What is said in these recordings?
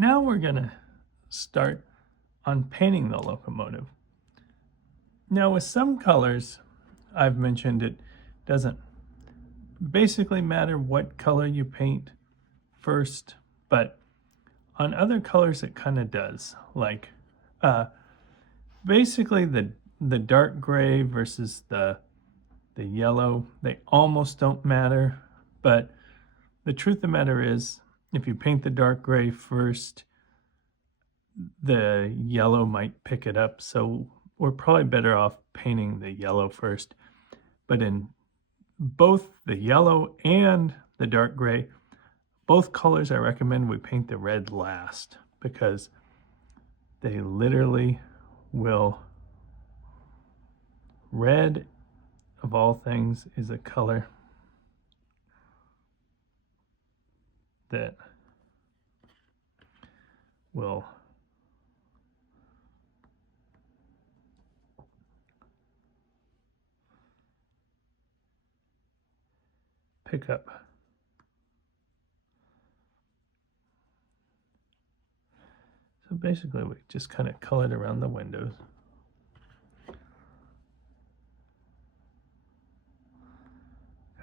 Now we're going to start on painting the locomotive. Now with some colors, I've mentioned it doesn't basically matter what color you paint first, but on other colors it kind of does. Like basically the dark gray versus the yellow, they almost don't matter, but the truth of the matter is if you paint the dark gray first, the yellow might pick it up, so we're probably better off painting the yellow first. But in both the yellow and the dark gray, both colors I recommend we paint the red last, because they literally will. Red, of all things, is a color that will pick up so basically we just kind of colored around the windows.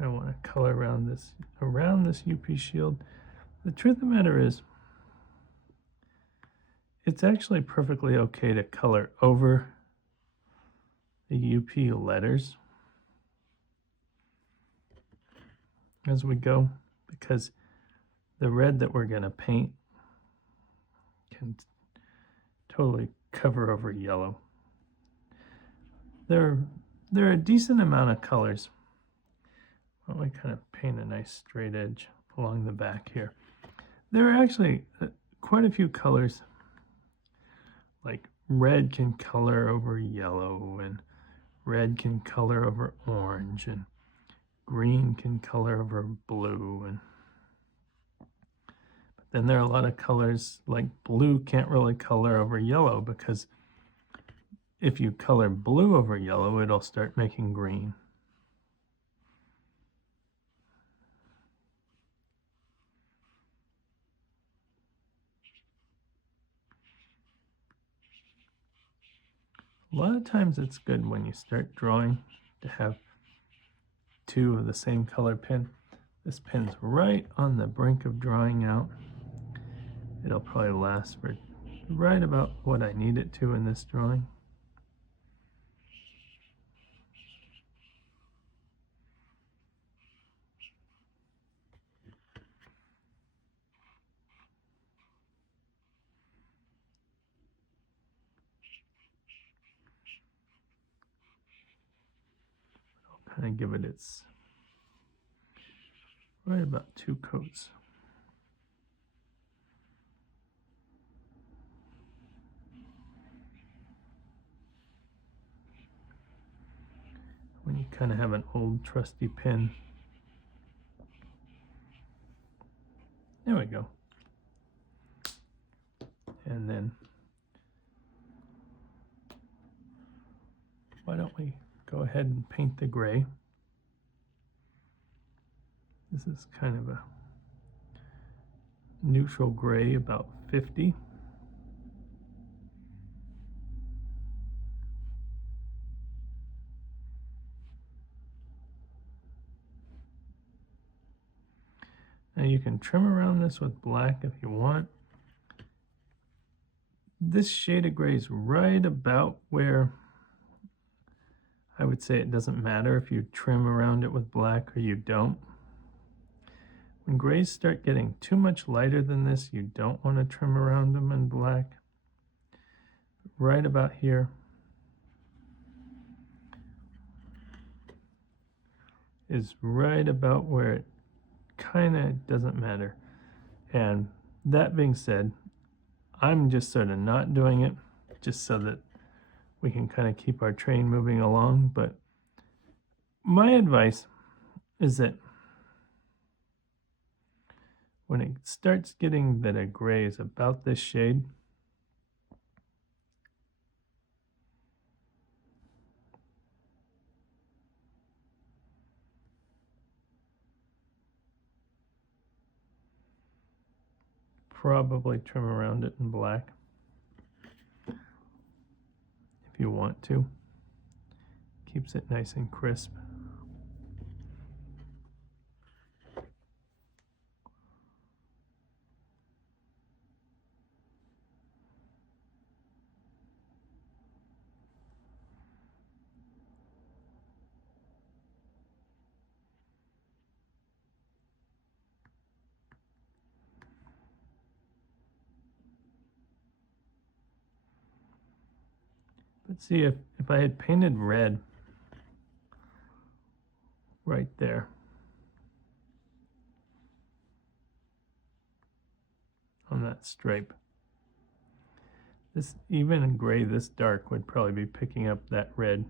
I want to color around this UP shield. The truth of the matter is, it's actually perfectly okay to color over the UP letters as we go, because the red that we're going to paint can totally cover over yellow. There are a decent amount of colors. Why don't we kind of paint a nice straight edge along the back here. There are actually quite a few colors, like red can color over yellow, and red can color over orange, and green can color over blue. And but then there are a lot of colors, like blue can't really color over yellow, because if you color blue over yellow, it'll start making green. A lot of times it's good when you start drawing to have two of the same color pen. This pen's right on the brink of drying out. It'll probably last for right about what I need it to in this drawing. I'll kind of give it its right about 2 coats. When you kind of have an old trusty pen. There we go. And then why don't we go ahead and paint the gray. This is kind of a neutral gray, about 50. Now you can trim around this with black if you want. This shade of gray is right about where I would say it doesn't matter if you trim around it with black or you don't. When grays start getting too much lighter than this, you don't want to trim around them in black. Right about here is right about where it kind of doesn't matter. And that being said, I'm just sort of not doing it just so that we can kind of keep our train moving along. But my advice is that when it starts getting that a gray is about this shade, probably trim around it in black if you want to. Keeps it nice and crisp. But see, if I had painted red right there on that stripe, this, even in gray this dark, would probably be picking up that red.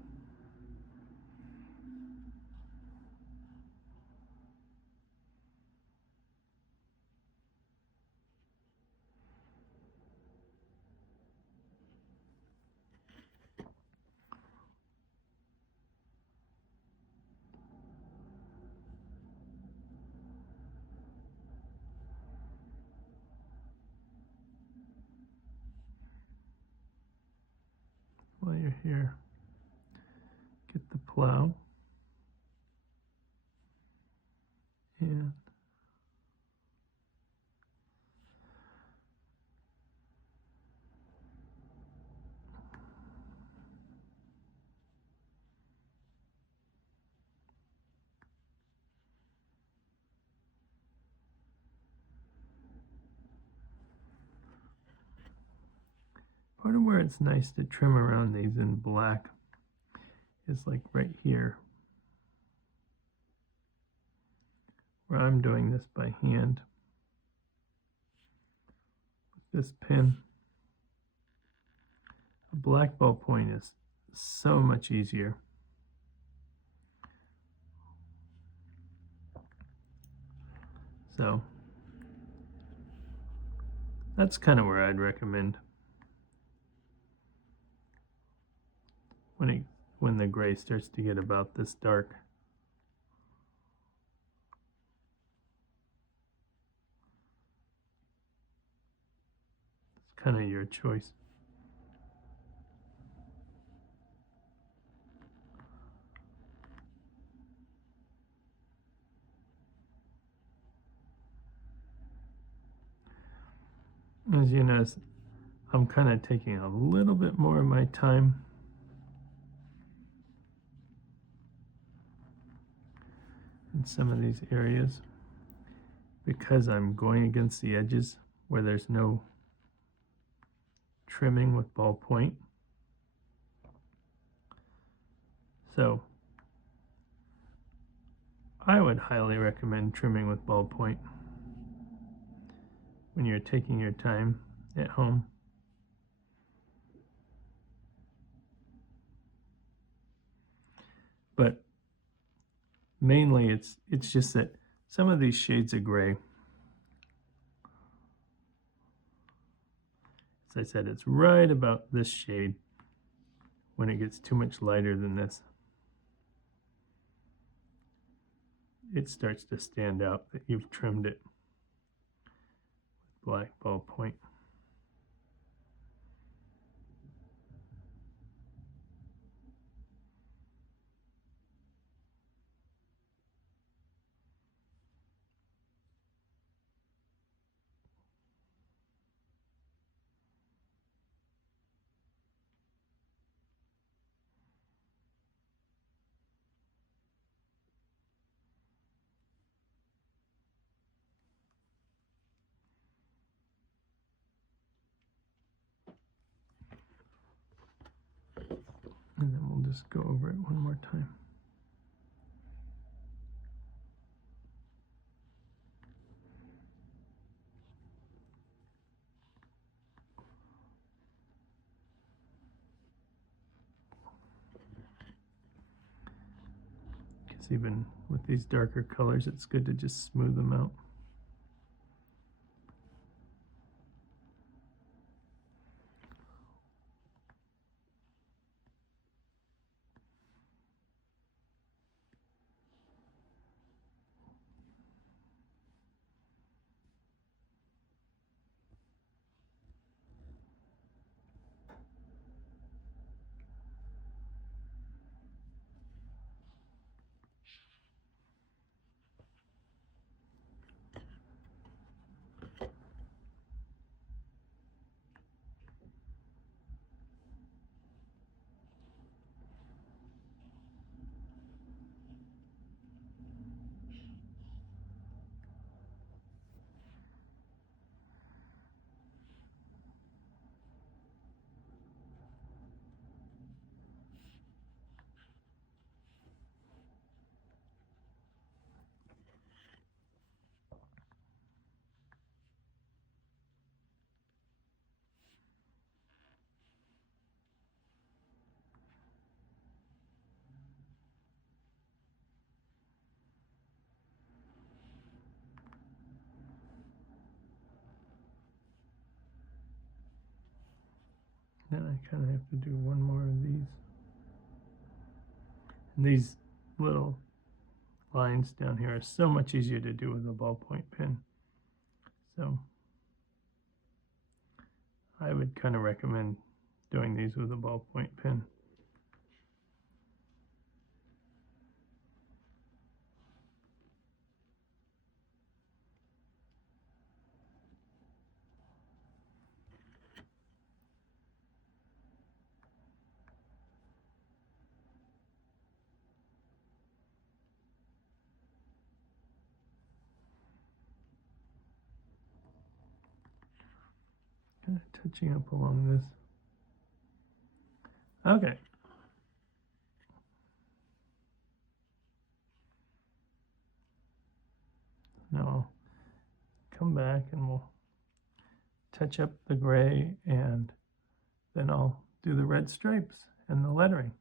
While you're here, get the plow and part of where it's nice to trim around these in black is like right here, where I'm doing this by hand. This pin, a black ballpoint is so much easier. So that's kind of where I'd recommend when the gray starts to get about this dark. It's kind of your choice. As you notice, I'm kind of taking a little bit more of my time in some of these areas because I'm going against the edges where there's no trimming with ballpoint. So I would highly recommend trimming with ballpoint when you're taking your time at home. But mainly it's just that some of these shades of gray, as I said, it's right about this shade when it gets too much lighter than this. It starts to stand out that you've trimmed it with black ballpoint. And then we'll just go over it one more time. Because even with these darker colors, it's good to just smooth them out. Then I kind of have to do one more of these. And these little lines down here are so much easier to do with a ballpoint pen. So I would kind of recommend doing these with a ballpoint pen. Kind of touching up along this. Okay. Now I'll come back and we'll touch up the gray, and then I'll do the red stripes and the lettering.